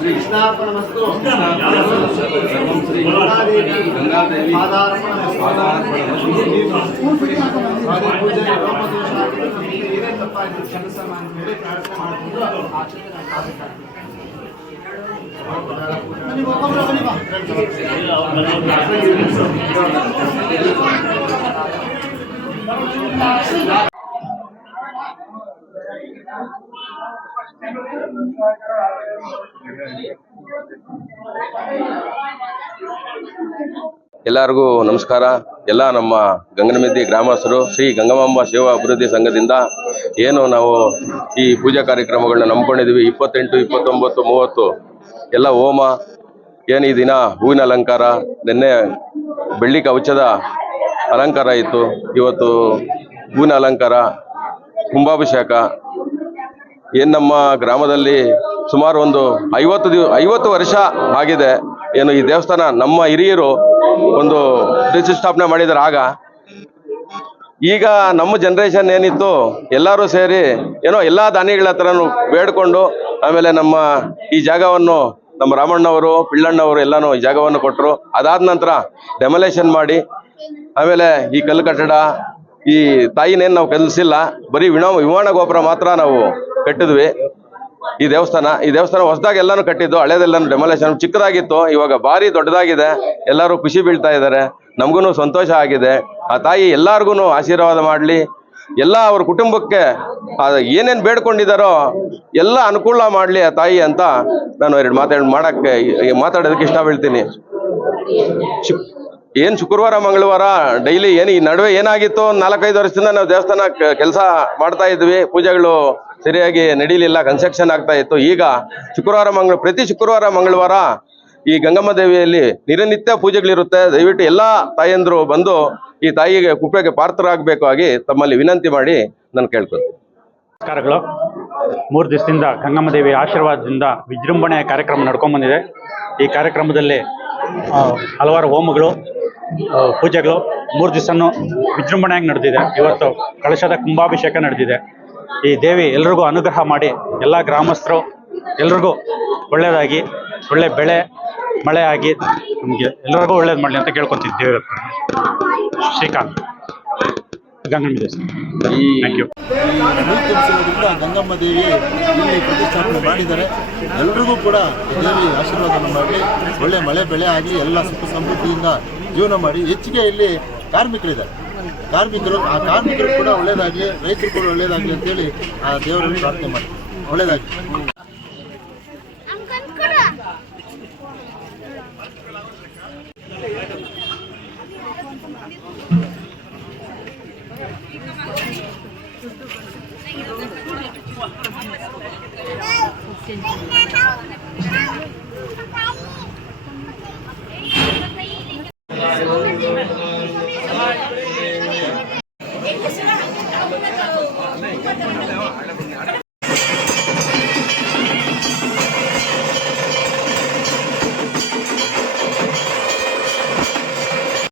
कृष्णार्पणमस्तु सर्वं श्री गंगादेवी पादार्पणमस्तु पूजा रोमदोषादिकं ಏನೇ ತಪ್ಪಾಯಿತು ಕ್ಷಮಿಸಮ್ಮ ಅಂತ ಹೇಳಿ ಪ್ರಾರ್ಥನೆ ಮಾಡಿಕೊಂಡು ಆಚರಣೆ ಎಲ್ಲರಿಗೂ ನಮಸ್ಕಾರ. ಎಲ್ಲ ನಮ್ಮ ಗಂಗನಮೆದ್ದಿ ಗ್ರಾಮಸ್ಥರು ಶ್ರೀ ಗಂಗಮಾಂಬ ಸೇವಾ ಅಭಿವೃದ್ಧಿ ಸಂಘದಿಂದ ಏನು ನಾವು ಈ ಪೂಜಾ ಕಾರ್ಯಕ್ರಮಗಳನ್ನ ನಂಬ್ಕೊಂಡಿದ್ದೀವಿ. 28, 29, 30 ಎಲ್ಲ ಹೋಮ, ಏನು ಈ ದಿನ ಹೂವಿನ ಅಲಂಕಾರ, ನಿನ್ನೆ ಬೆಳ್ಳಿ ಕವಚದ ಅಲಂಕಾರ ಇತ್ತು, ಇವತ್ತು ಹೂವಿನ ಅಲಂಕಾರ, ಕುಂಭಾಭಿಷೇಕ. ಏನು ನಮ್ಮ ಗ್ರಾಮದಲ್ಲಿ ಸುಮಾರು ಒಂದು 50 ವರ್ಷ ಆಗಿದೆ ಏನು ಈ ದೇವಸ್ಥಾನ. ನಮ್ಮ ಹಿರಿಯರು ಒಂದು ಪ್ರತಿಷ್ಠಾಪನೆ ಮಾಡಿದ್ದಾರೆ. ಆಗ ಈಗ ನಮ್ಮ ಜನರೇಷನ್ ಏನಿತ್ತು ಎಲ್ಲರೂ ಸೇರಿ ಏನೋ ಎಲ್ಲ ದಾನಿಗಳ ಹತ್ರನೂ ಬೇಡ್ಕೊಂಡು, ಆಮೇಲೆ ನಮ್ಮ ಈ ಜಾಗವನ್ನು ನಮ್ಮ ರಾಮಣ್ಣವರು, ಪಿಳ್ಳಣ್ಣವರು ಎಲ್ಲನೂ ಈ ಜಾಗವನ್ನು ಕೊಟ್ಟರು. ಅದಾದ ನಂತರ ಡೆಮೊಲೇಷನ್ ಮಾಡಿ, ಆಮೇಲೆ ಈ ಕಲ್ಲು ಕಟ್ಟಡ, ಈ ತಾಯಿನೇನು ನಾವು ಕಲಿಸಿಲ್ಲ, ಬರೀ ವಿಮಾನ ಗೋಪುರ ಮಾತ್ರ ನಾವು ಕಟ್ಟಿದ್ವಿ. ಈ ದೇವಸ್ಥಾನ ಹೊಸದಾಗಿ ಎಲ್ಲಾನು ಕಟ್ಟಿದ್ದು, ಹಳೇದೆಲ್ಲಾನು ಡೆಮೊಲೇಷನ್. ಚಿಕ್ಕದಾಗಿತ್ತು, ಇವಾಗ ಭಾರಿ ದೊಡ್ಡದಾಗಿದೆ. ಎಲ್ಲರೂ ಖುಷಿ ಬೀಳ್ತಾ ಇದ್ದಾರೆ, ನಮಗೂ ಸಂತೋಷ ಆಗಿದೆ. ಆ ತಾಯಿ ಎಲ್ಲಾರ್ಗು ಆಶೀರ್ವಾದ ಮಾಡಲಿ, ಎಲ್ಲ ಅವ್ರ ಕುಟುಂಬಕ್ಕೆ ಏನೇನು ಬೇಡ್ಕೊಂಡಿದ್ದಾರೋ ಎಲ್ಲ ಅನುಕೂಲ ಮಾಡಲಿ ಆ ತಾಯಿ ಅಂತ ನಾನು 2 ಮಾತಾಡೋದಕ್ಕೆ ಇಷ್ಟ ಬೀಳ್ತೀನಿ. ಏನು ಶುಕ್ರವಾರ ಮಂಗಳವಾರ ಡೈಲಿ ಏನು ಈ ನಡುವೆ ಏನಾಗಿತ್ತು, 4-5 ವರ್ಷದಿಂದ ನಾವು ದೇವಸ್ಥಾನ ಕೆಲಸ ಮಾಡ್ತಾ ಇದ್ವಿ, ಪೂಜೆಗಳು ಸರಿಯಾಗಿ ನಡೀಲಿಲ್ಲ, ಕನ್ಸ್ಟ್ರಕ್ಷನ್ ಆಗ್ತಾ ಇತ್ತು. ಈಗ ಪ್ರತಿ ಶುಕ್ರವಾರ ಮಂಗಳವಾರ ಈ ಗಂಗಮ್ಮ ದೇವಿಯಲ್ಲಿ ನಿತ್ಯ ಪೂಜೆಗಳಿರುತ್ತೆ. ದಯವಿಟ್ಟು ಎಲ್ಲ ತಾಯಂದ್ರು ಬಂದು ಈ ತಾಯಿಗೆ ಕೃಪೆಗೆ ಪಾತ್ರರಾಗಬೇಕಾಗಿ ತಮ್ಮಲ್ಲಿ ವಿನಂತಿ ಮಾಡಿ ನಾನು ಕೇಳ್ಕೊತೀನಿ. ನಮಸ್ಕಾರಗಳು. 3 ದಿವಸದಿಂದ ಗಂಗಮ್ಮ ದೇವಿ ಆಶೀರ್ವಾದದಿಂದ ವಿಜೃಂಭಣೆಯ ಕಾರ್ಯಕ್ರಮ ನಡ್ಕೊಂಡು ಬಂದಿದೆ. ಈ ಕಾರ್ಯಕ್ರಮದಲ್ಲಿ ಹಲವಾರು ಹೋಮಗಳು, ಪೂಜೆಗಳು 3 ದಿವಸನೂ ವಿಜೃಂಭಣೆಯಾಗಿ ನಡೆದಿದೆ. ಇವತ್ತು ಕಳಶದ ಕುಂಭಾಭಿಷೇಕ ನಡೆದಿದೆ. ಈ ದೇವಿ ಎಲ್ರಿಗೂ ಅನುಗ್ರಹ ಮಾಡಿ, ಎಲ್ಲ ಗ್ರಾಮಸ್ಥರು ಎಲ್ರಿಗೂ ಒಳ್ಳೆಯದಾಗಿ, ಒಳ್ಳೆ ಬೆಳೆ ಮಳೆ ಆಗಿ ನಮಗೆ ಎಲ್ಲರಿಗೂ ಒಳ್ಳೇದು ಮಾಡಲಿ ಅಂತ ಕೇಳ್ಕೊತಿದ್ದೇವೆ. ಶ್ರೀಕಾಂತ್, ಗಂಗಮ್ಮ. Thank you. ಗಂಗಮ್ಮ ದೇವಿ ಇಲ್ಲಿ ಪ್ರತಿಷ್ಠಾಪನೆ ಮಾಡಿದ್ದಾರೆ. ಎಲ್ರಿಗೂ ಕೂಡ ದೇವಿ ಆಶೀರ್ವಾದವನ್ನು ಮಾಡಲಿ, ಒಳ್ಳೆ ಮಳೆ ಬೆಳೆ ಆಗಿ ಎಲ್ಲ ಸುಖ ಸಮೃದ್ಧಿಯಿಂದ ಜೀವನ ಮಾಡಿ. ಹೆಚ್ಚಿಗೆ ಇಲ್ಲಿ ಕಾರ್ಮಿಕರಿದ್ದಾರೆ, ಆ ಕಾರ್ಮಿಕರು ಕೂಡ ಒಳ್ಳೇದಾಗಲಿ, ರೈತರು ಕೂಡ ಒಳ್ಳೇದಾಗಲಿ ಅಂತೇಳಿ ಆ ದೇವರಲ್ಲಿ ಪ್ರಾರ್ಥನೆ ಮಾಡಿ ಒಳ್ಳೇದಾಗಲಿ.